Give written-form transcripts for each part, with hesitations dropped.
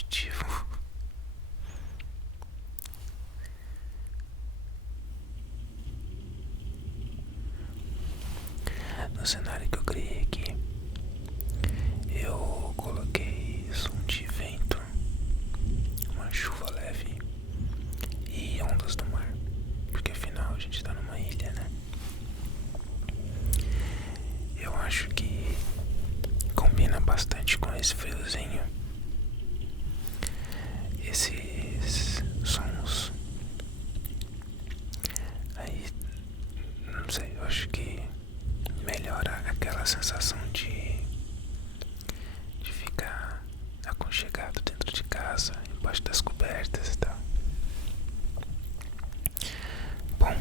repetitivo. No cenário que eu criei aqui, eu coloquei som de vento, uma chuva leve e ondas do mar, porque afinal a gente tá numa ilha, né? Eu acho que combina bastante com esse friozinho, esses sons. Aí, não sei, eu acho que melhora aquela sensação de ficar aconchegado dentro de casa, embaixo das cobertas e tal. Bom,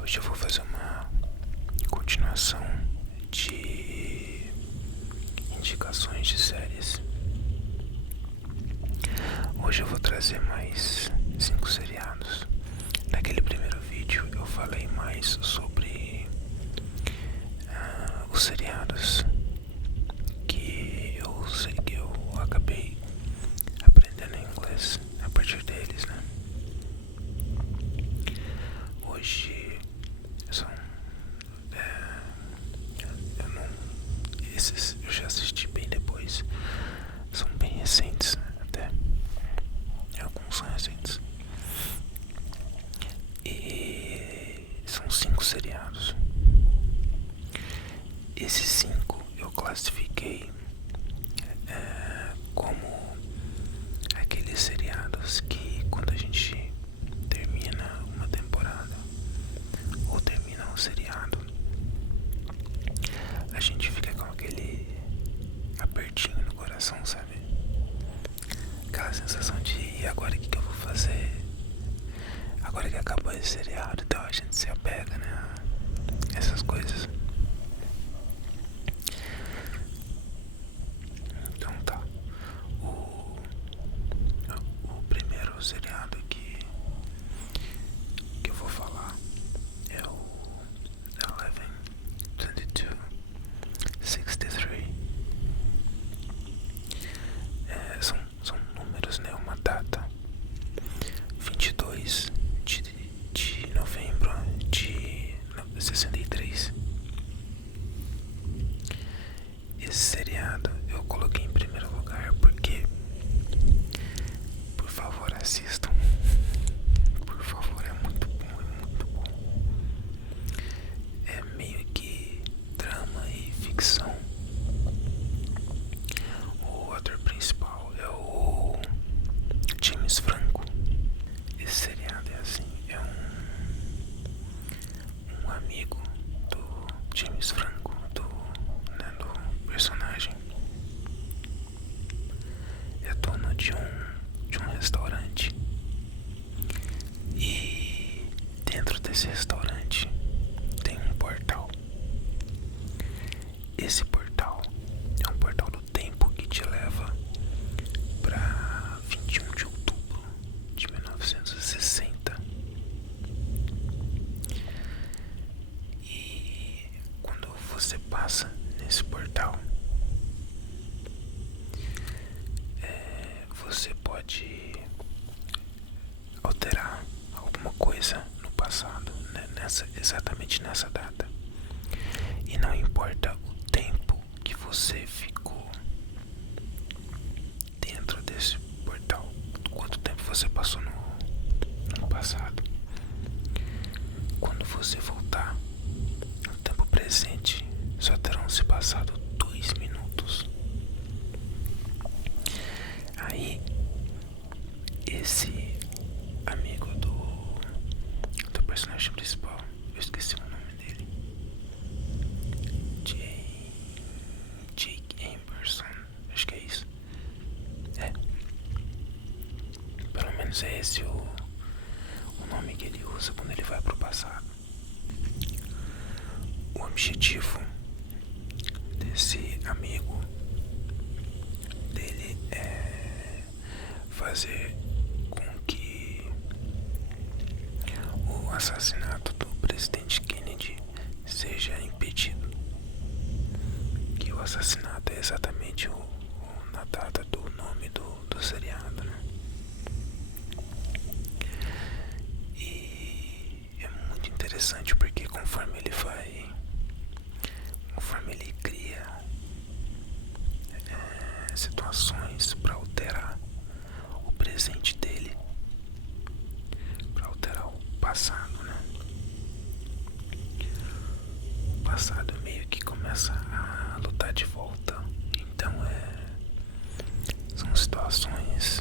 hoje eu vou fazer uma continuação de indicações de séries. Hoje eu vou trazer mais 5 seriados. Naquele primeiro vídeo eu falei mais sobre os seriados que eu acabei aprendendo inglês a partir deles, né? Hoje são eu não, esses eu já assisti bem depois, são bem recentes até, alguns são recentes, e são 5 seriados. Esses 5 eu classifiquei como aqueles seriados que quando a gente termina uma temporada ou termina um seriado, a gente fica com aquele apertinho no coração, sabe? Aquela sensação de e agora o que eu vou fazer? Agora que acabou esse seriado, então a gente se apega, né? Essas coisas. Então tá. O primeiro seriado que eu vou falar é o 11/22/63. São números, né? Uma data. 22 de novembro de 63. Esse seriado eu coloquei em primeiro lugar porque, por favor, assistam. Por favor, é muito bom, é muito bom. É meio que drama e ficção. O ator principal é o James Franco. Esse seriado é assim, é um amigo do James Franco, do personagem. É dono de um restaurante. E dentro desse restaurante tem um portal. Esse portal é um portal do tempo que te leva para 21 de outubro de 1960. E quando você passa nesse portal, você pode alterar alguma coisa no passado, né? Exatamente nessa data. E não importa o tempo que você ficou dentro desse portal, quanto tempo você passou no passado. Quando você voltar no tempo presente, só terão se passado 2 minutos. Aí, esse amigo do personagem principal, eu esqueci o nome dele, Jake Amberson, acho que é isso. Pelo menos é esse o nome que ele usa quando ele vai pro passado. O objetivo desse amigo dele é fazer com que o assassinato do presidente Kennedy seja impedido. Que o assassinato é exatamente o situações para alterar o presente dele, para alterar o passado, né? O passado meio que começa a lutar de volta. Então são situações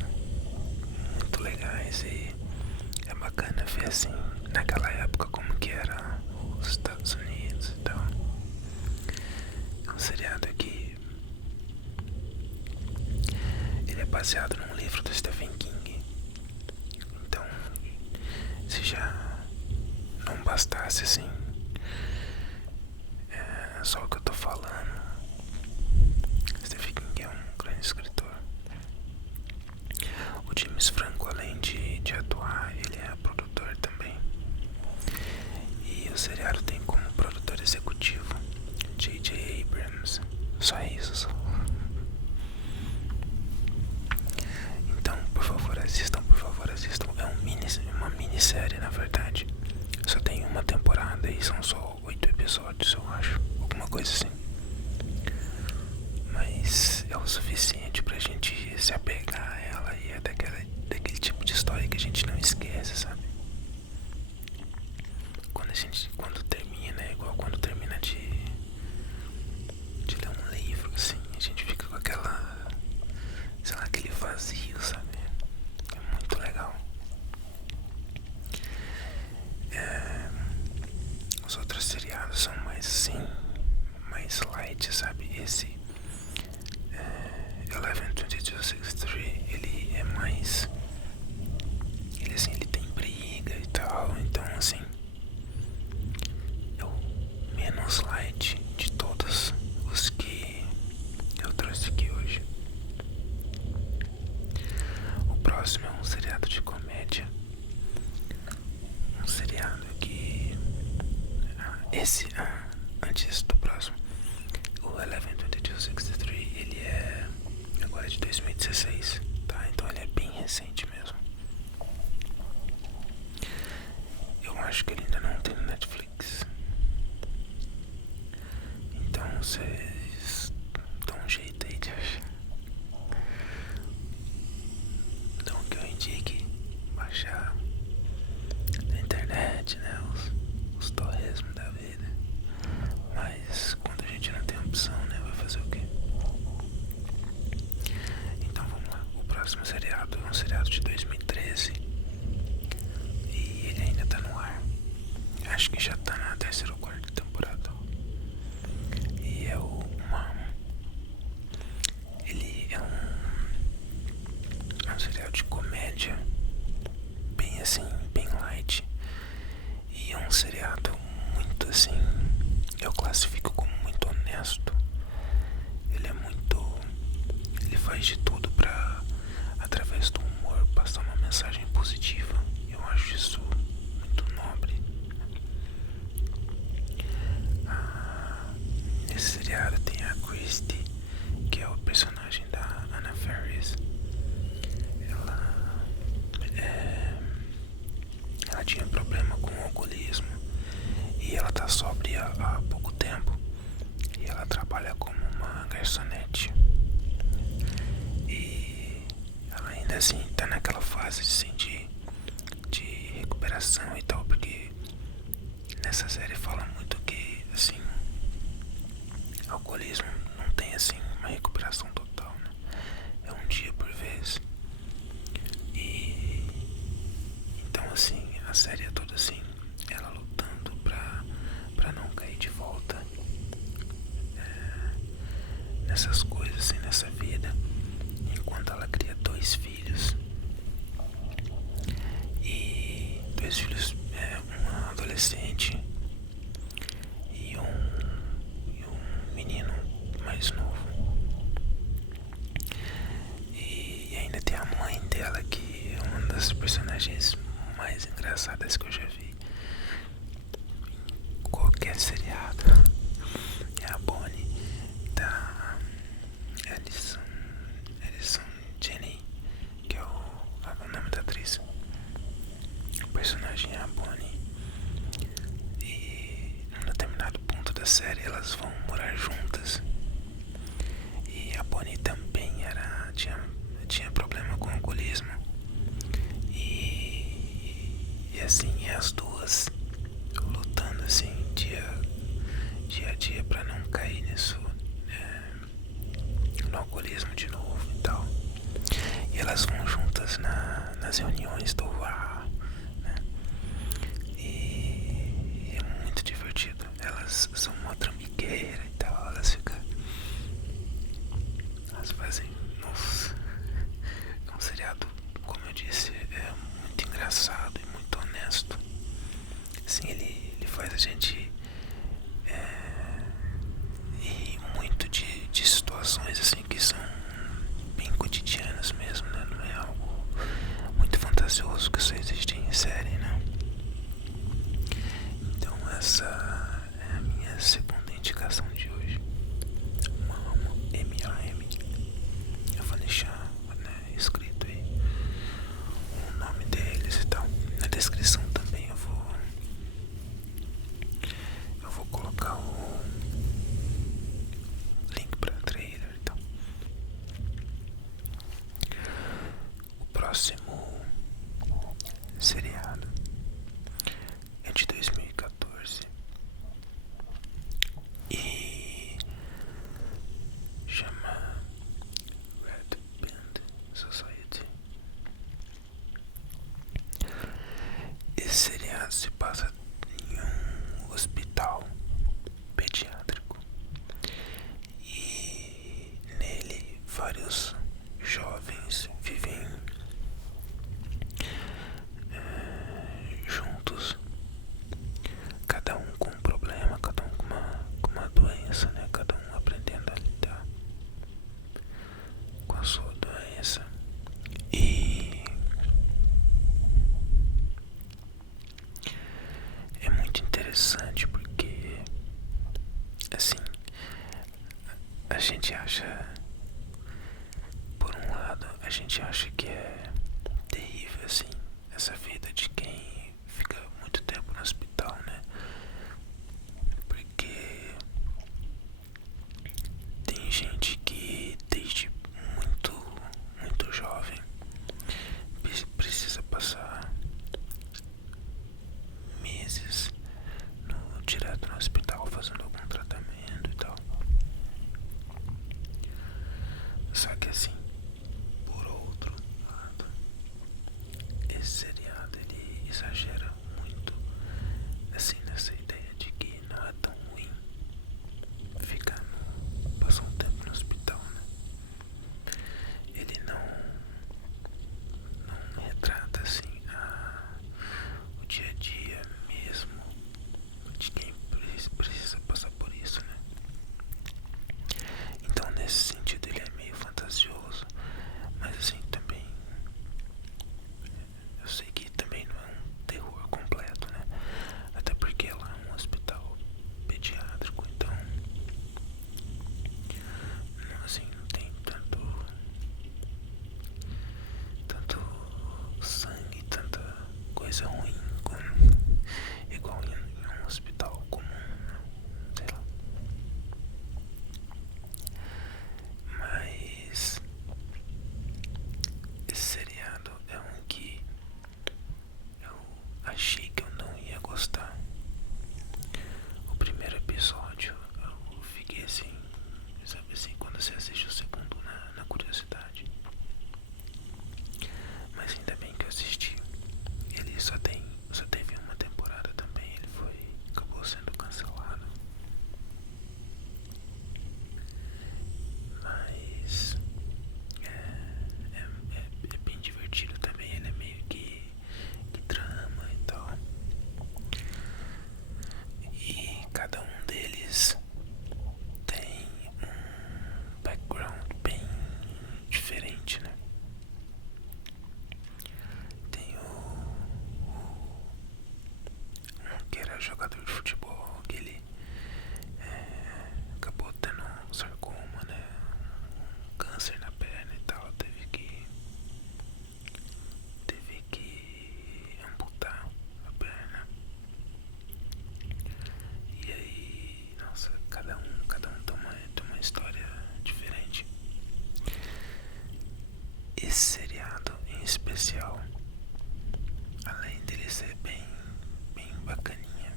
muito legais e é bacana ver assim naquela época como que era os Estados Unidos e tal. É um seriado que ele é baseado num livro do Stephen King. Então, se já não bastasse assim só o que eu tô falando, Stephen King é um grande escritor. O James Franco, além de atuar, ele é produtor também. E o seriado tem como produtor executivo J.J. Abrams. Só isso. Então, por favor, assistam, por favor, assistam. É uma minissérie, na verdade. Só tem uma temporada e são só 8 episódios, eu acho. Alguma coisa assim. Mas é o suficiente pra gente se apegar a ela e é daquele tipo de história que a gente não esquece, sabe? Quando termina, é igual quando termina de ler um livro, assim, a gente fica com aquela, sei lá, aquele vazio, sabe? É muito legal. Os outros seriados são mais assim, mais light, sabe? Esse 11/22/63, ele é mais, ele assim, ele tem briga e tal, então assim, é o menos light de todos os que eu trouxe aqui hoje. O próximo é um seriado de comédia, um seriado que antes do próximo, o 11/22/63, ele é agora de 2016, tá? Então ele é bem recente mesmo. Eu acho que ele ainda não tem no Netflix. Então vocês dão um jeito aí de achar. Então que eu indique baixar na internet, né? Os torresmos da vida. Mas quando a gente não tem opção, né? Vai fazer o quê? Então vamos lá. O próximo seriado é um seriado de 2013 e ele ainda tá no ar. Acho que já tá na 3ª ou 4ª temporada. E é o Mom. Ele é um seriado de comédia, bem assim, bem light. E é um seriado muito assim, eu classifico como muito honesto. Ele faz de tudo pra, através do humor, passar uma mensagem positiva. Eu acho isso muito nobre. Esse seriado tem a Christy, que é o personagem da Anna Faris. Ela tinha problema com o alcoolismo e ela tá sóbria há pouco tempo. E ela trabalha como uma garçonete. E ela ainda assim tá naquela fase assim, de recuperação e tal, porque nessa série fala muito que assim, alcoolismo não tem assim uma recuperação total, né? É um dia por vez. E então assim, a série é toda assim, ela lutando pra não cair de volta nessas coisas assim, nessa vida, enquanto ela cria 2 filhos. E 2 filhos, um adolescente e um menino mais novo. E ainda tem a mãe dela, que é uma das personagens mais engraçadas que eu já vi em qualquer seriado. É a Bonnie da Alison Janney, que é o nome da atriz. O personagem é a Bonnie. E num determinado ponto da série elas vão morar juntas. E a Bonnie também era assim, nossa, é um seriado, como eu disse, é muito engraçado e muito honesto. Assim, ele faz a gente rir muito de situações assim que são bem cotidianas mesmo, né? Não é algo muito fantasioso que só existe em série, né? Então essa é a minha segunda indicação de hoje. Mamo, M-A-M. Eu vou deixar, né, escrito aí o nome deles e tal. Na descrição também eu vou colocar o link pra trailer e tal. O próximo seriado é de 2014 e chama Red Band Society. Esse seriado se passa em um hospital pediátrico e nele vários jovens vivem juntos, cada um com um problema, cada um com uma doença, né? Cada um aprendendo a lidar com a sua doença. E é muito interessante porque, assim, a gente acha, por um lado, a gente acha que é terrível, assim, essa vida de quem fica muito tempo no hospital, né? Porque tem gente que desde muito, muito jovem precisa passar meses direto no hospital fazendo algum tratamento e tal. Só que assim, por outro lado, esse seriado ele exagera muito assim nessa ideia de que não é tão ruim ficar passar um tempo no hospital, né? Ele não retrata assim o dia a dia mesmo de quem precisa passar por isso, né? Então nesse sentido ele é meio fantasioso, mas assim também eu sei que também não é um terror completo, né? Até porque lá é um hospital pediátrico, então assim não tem tanto sangue, tanta coisa ruim igual em um hospital comum, né? Sei lá. Mas esse seriado é um que eu achei que eu não ia gostar. O primeiro episódio eu fiquei assim, sabe assim, quando você assiste o segundo na curiosidade. Mas ainda bem que eu assisti. Ele só teve uma temporada também, acabou sendo cancelado. Mas é bem divertido também, ele é meio que drama e tal. E cada um deles tem um background bem diferente, né? Tem um que era jogador de futebol, que ele acabou tendo um sarcoma, né? Um câncer na perna e tal, teve que amputar a perna. E aí, nossa, cada um tem uma história diferente. Esse seriado em especial, além dele ser bem bacaninha,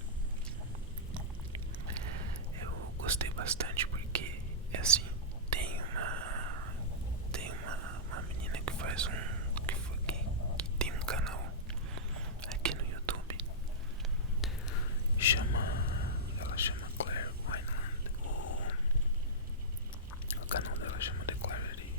eu gostei bastante porque é assim, tem uma menina que faz que tem um canal aqui no YouTube, ela chama Claire Wineland, o canal dela chama The Clarity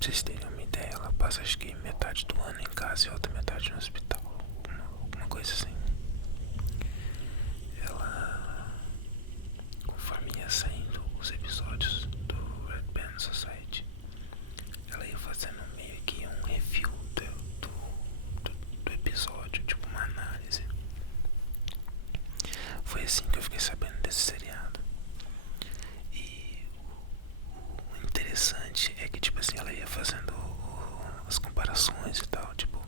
vocês terem uma ideia, ela passa acho que metade do ano em casa e outra metade no hospital. Alguma coisa assim. Ela, conforme ia saindo os episódios do Red Band Society, ela ia fazendo meio que um review do episódio, tipo uma análise. Foi assim que eu fiquei sabendo desse seriado. E o interessante é que, tipo assim, ela ia fazendo as comparações e tal, tipo,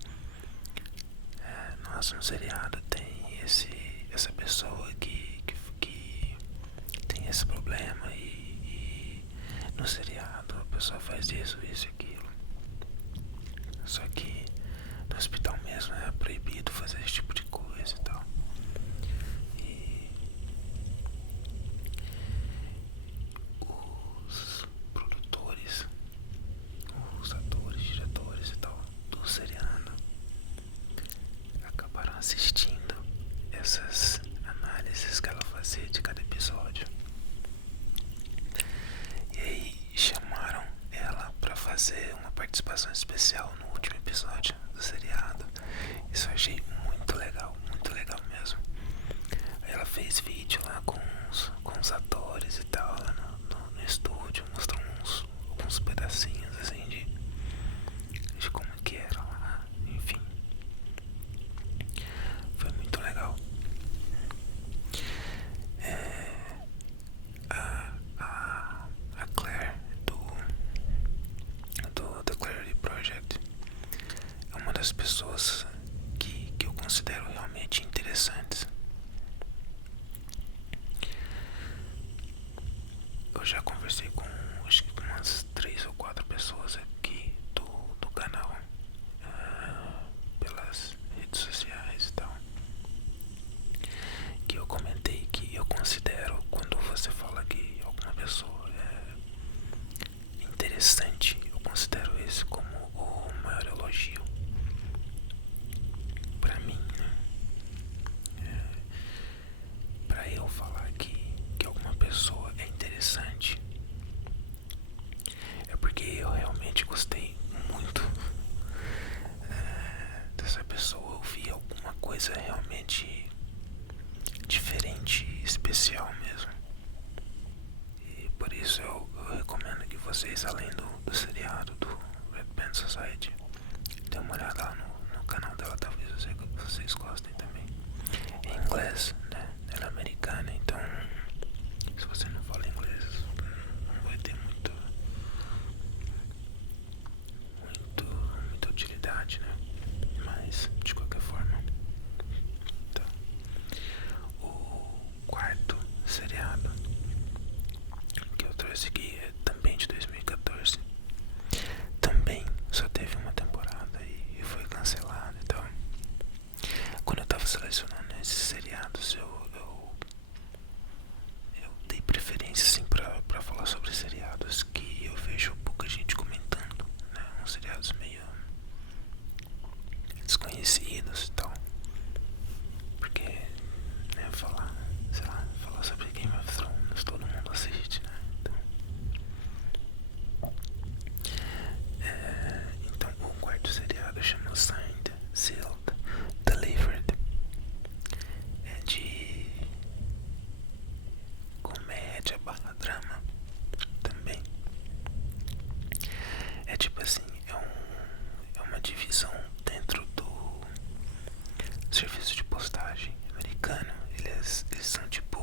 nossa, no seriado tem essa pessoa que tem esse problema e no seriado a pessoa faz isso e aquilo. Só que no hospital mesmo é proibido fazer esse tipo de coisa e tal. E os produtores, os atores, diretores e tal do seriado acabaram assistindo essas análises que ela fazia de cada episódio. E aí chamaram ela pra fazer uma participação especial no último episódio do seriado. Isso eu achei muito legal mesmo. Aí ela fez vídeo lá com os atores e tal, lá no estúdio, mostrou alguns pedacinhos assim de como que era lá, enfim. Foi muito legal. A Claire do The Clarity Project é uma das pessoas que eu considero realmente interessantes. Eu já conversei com acho que umas 3 ou 4 pessoas aqui do canal, pelas redes sociais e tal, que eu comentei que eu considero, quando você fala que alguma pessoa é interessante, eu considero esse como o maior elogio pra mim, né? Pra eu falar que alguma pessoa é interessante, é porque eu realmente gostei muito dessa pessoa. Eu vi alguma coisa realmente diferente e especial mesmo. E por isso eu recomendo que vocês, além do seriado do Red Band Society, dê uma olhada lá no canal dela. Talvez vocês gostem também. Em inglês, né? Ela é americana, então se você não fala inglês não vai ter muita utilidade, né? Mas de qualquer forma, então, o quarto seriado que eu trouxe aqui é também de 2014. Também só teve uma temporada e foi cancelado. Então, quando eu tava selecionando esses seriados, eu dei preferência assim pra falar sobre seriados que eu vejo pouca gente comentando, né? Uns seriados meio desconhecidos e tal. Porque, né, falar sobre Game of Thrones, todo mundo assiste, né? Então o quarto seriado chama Signed, Sealed, Delivered. É de comédia barra drama também. É tipo assim, é uma divisão dentro do serviço de postagem americano. Eles são tipo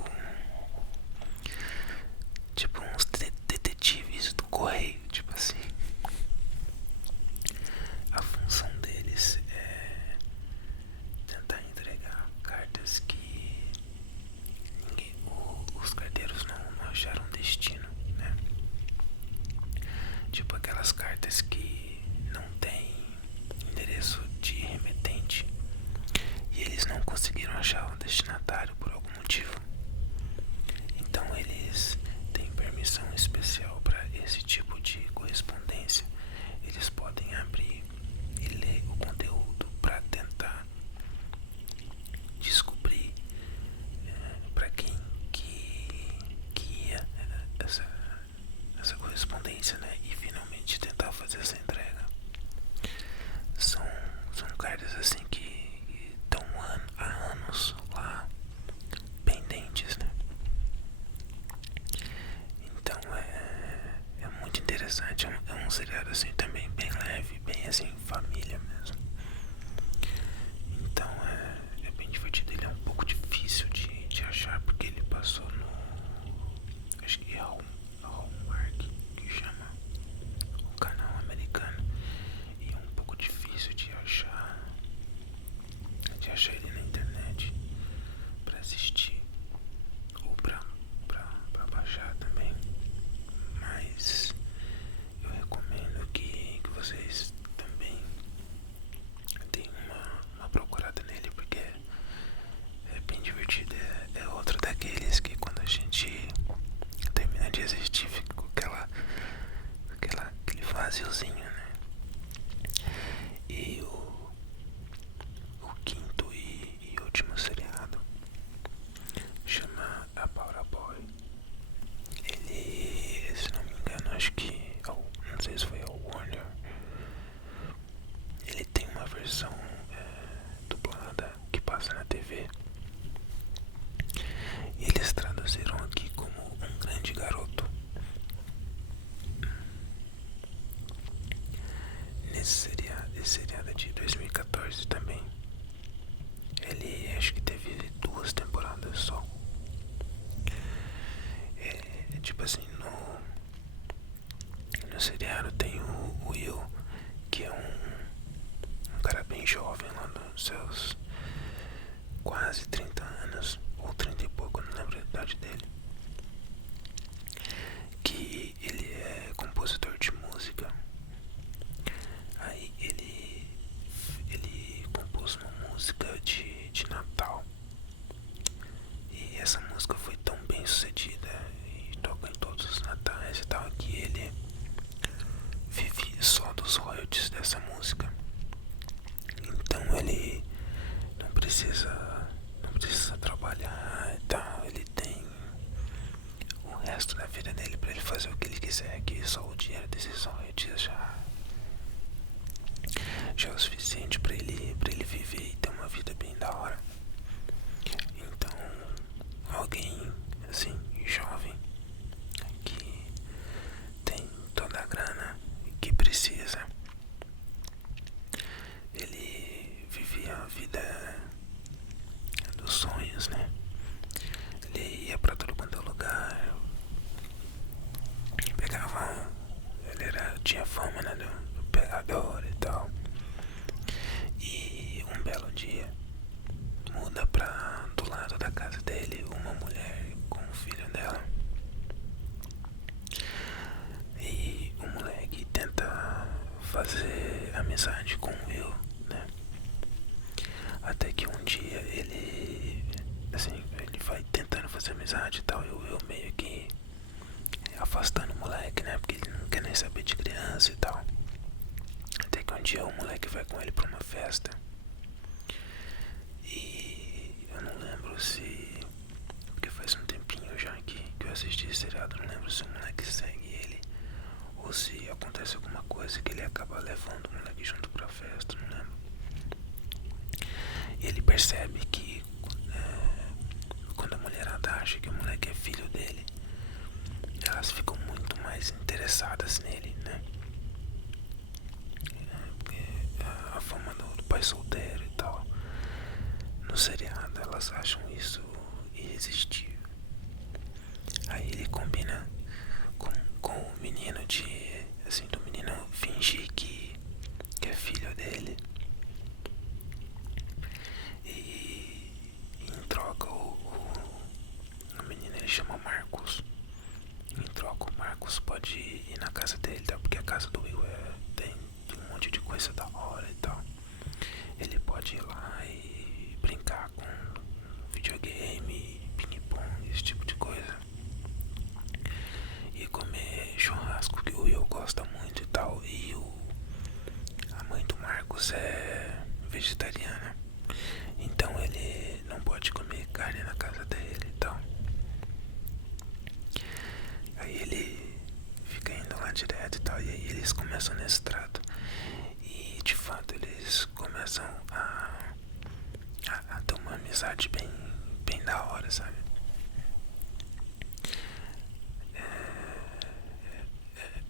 uns detetives do correio, tipo assim. A função deles é tentar entregar cartas que os carteiros não acharam destino, né? Tipo aquelas cartas que não tem endereço de remetente e eles não conseguiram achar o destinatário por algum motivo. Então eles têm permissão especial para esse tipo de correspondência. Eles podem abrir e ler o conteúdo para tentar descobrir para quem que ia essa correspondência, né? E finalmente tentar fazer essa interessante. É um seriado assim também bem leve, bem assim, família mesmo. Então é bem divertido. Ele é um pouco difícil de achar porque ele passou no. Acho que é Hallmark que chama o canal americano. E é um pouco difícil de achar ele na internet pra assistir ou pra baixar também. Mas eu recomendo que vocês também deem uma procurada nele porque é bem divertido. É outro daqueles que quando a gente termina de assistir fica com aquele vaziozinho, né? E o quinto e último seriado chama About a Boy. Ele, se não me engano, acho que não sei se foi ao Warner. Ele tem uma versão dublada que passa na TV. E eles traduziram aqui como Um Grande Garoto. Esse seriado é de 2014 também. Ele acho que teve 2 temporadas só. Tipo assim, no seriado tem o Will, que é um cara bem jovem lá nos seus quase 30 anos, ou 30 e pouco, não lembro a idade dele. Que ele é compositor de música. Aí ele compôs uma música de Natal. E essa música foi tão bem sucedida e toca em todos os natais e tal, que ele vive só dos royalties dessa música. Então ele não precisa trabalhar e tal. Ele tem o resto da vida dele pra ele fazer o que ele quiser, que só o dinheiro desses royalties já é o suficiente pra ele viver e ter uma vida bem da hora. Então, alguém assim, jovem, que tem toda a grana que precisa, ele vivia a vida dos sonhos, né? Ele ia pra todo quanto é lugar, pegava. Tinha fama, né, do pegador e tal. E um belo dia muda pra do lado da casa dele uma mulher com o filho dela. E o moleque tenta fazer amizade com o Will, né? Até que um dia ele vai tentando fazer amizade e tal, e o Will meio que afastando o moleque, né? Porque ele não quer nem saber de criança e tal. Até que um dia o moleque vai com ele pra uma festa. E eu não lembro se... porque faz um tempinho já que eu assisti esse seriado. Não lembro se o moleque segue ele ou se acontece alguma coisa que ele acaba levando o moleque junto pra festa. Não lembro. E ele percebe que quando a mulherada acha que o moleque é filho dele, elas ficam muito mais interessadas nele, né? A fama do pai solteiro e tal. No seriado elas acham isso irresistível. Aí ele combina com o menino do menino fingir que é filho dele. E em troca o menino, ele chama Marcos. Em troca o Marcos pode ir na casa dele, tá? Porque a casa do Will tem um monte de coisa da hora e tal. Ele pode ir lá e brincar com videogame, ping-pong, esse tipo de coisa. E comer churrasco, que o Will gosta muito e tal. E a mãe do Marcos é vegetariana. Então ele não pode comer carne na casa dele e tal. Aí ele fica indo lá direto e tal. E aí eles começam nesse trato. E de fato eles começam a ter uma amizade bem da hora, sabe?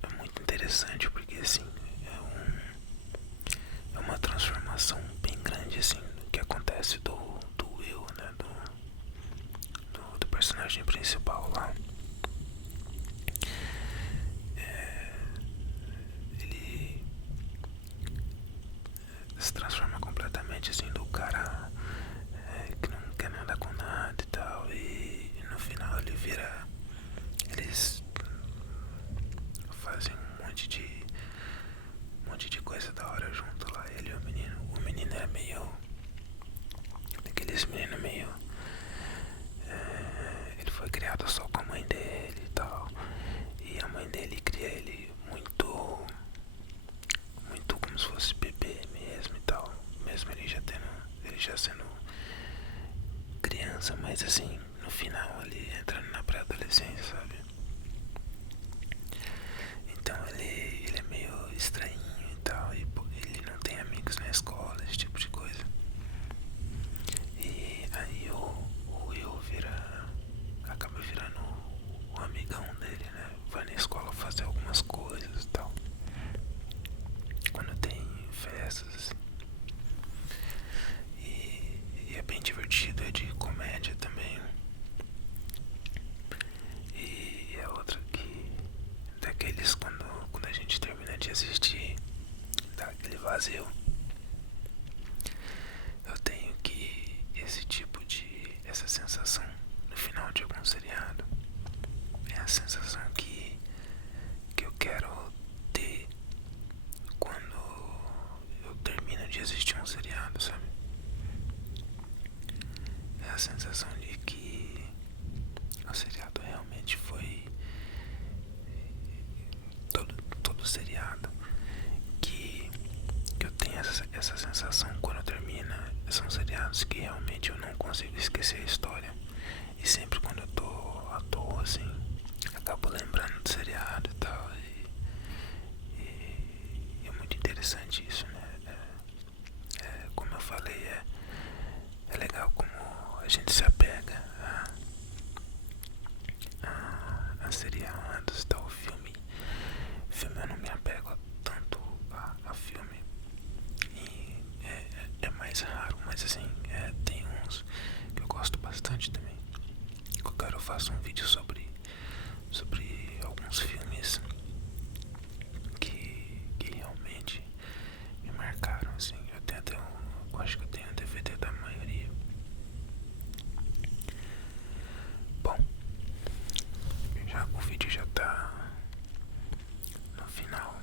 É muito interessante. interessante porque assim é uma transformação bem grande assim que acontece do Will, né, do personagem principal lá. Ele se transforma completamente assim do cara que não quer nada com nada e tal, e no final ele vira, eles fazem um monte de coisa da hora junto lá, ele e o menino é meio aqueles meninos meio ele foi criado só com a mãe dele e tal, e a mãe dele cria ele muito como se fosse bebê mesmo e tal, mesmo ele já sendo criança, mas assim, no final ele entrando na pré-adolescência, sabe? Então ele é meio estranhinho e tal, e ele não tem amigos na escola, esse tipo de coisa. E aí o Will acaba virando o amigão dele, né? Vai na escola fazer algumas coisas e tal. Quando tem festas, assim. E é bem divertido, é de comédia também. E é outra que daqueles quando a gente termina de assistir, dá aquele vazio. Eu tenho que essa sensação no final de algum seriado é a sensação que eu quero ter quando eu termino de assistir um seriado, sabe? É a sensação de que o seriado realmente foi todo seriado que eu tenho essa sensação quando termina. São seriados que realmente eu não consigo esquecer a história, e sempre quando eu tô à toa assim, acabo lembrando do seriado e tal, e é muito interessante isso, né? Como eu falei, é legal como a gente se apega a seriados e tal. Filme eu não me apego tanto a filme, e é mais raro, mas assim, tem uns que eu gosto bastante também. Qualquer hora eu faço um vídeo sobre alguns filmes que realmente me marcaram, assim. Eu tenho até eu acho que eu tenho um DVD da maioria. Bom, o vídeo já tá no final.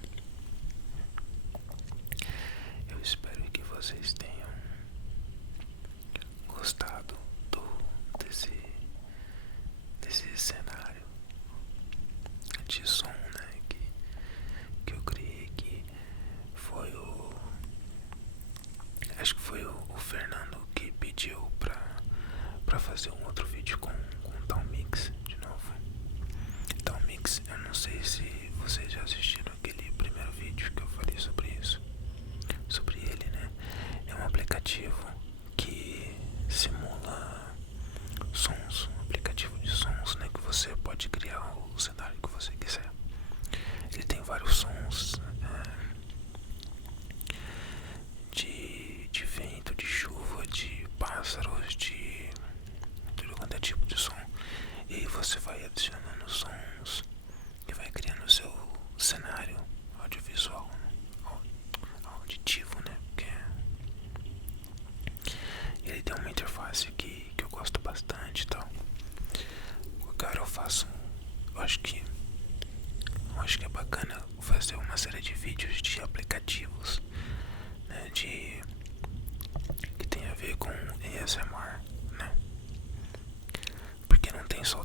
Eu espero que vocês tenham gostado desse cenário de som, né, que eu criei, que foi acho que foi o Fernando que pediu pra fazer um outro vídeo com Tal Mix de novo. Tal Mix, eu não sei se vocês já assistiram aquele primeiro vídeo que eu falei sobre isso, sobre ele, né? É um aplicativo que simula sons, um aplicativo de sons, né? Que você pode criar o cenário que você quiser. Ele tem vários sons de vento, de chuva, de pássaros, de tudo quanto é tipo de som. E aí você vai adicionando sons e vai criando o seu cenário audiovisual, auditivo, né? Porque ele tem uma interface que eu gosto bastante e tal. Agora eu faço, eu acho que é bacana fazer uma série de vídeos de aplicativos, né, que tem a ver com ASMR, né? Porque não tem só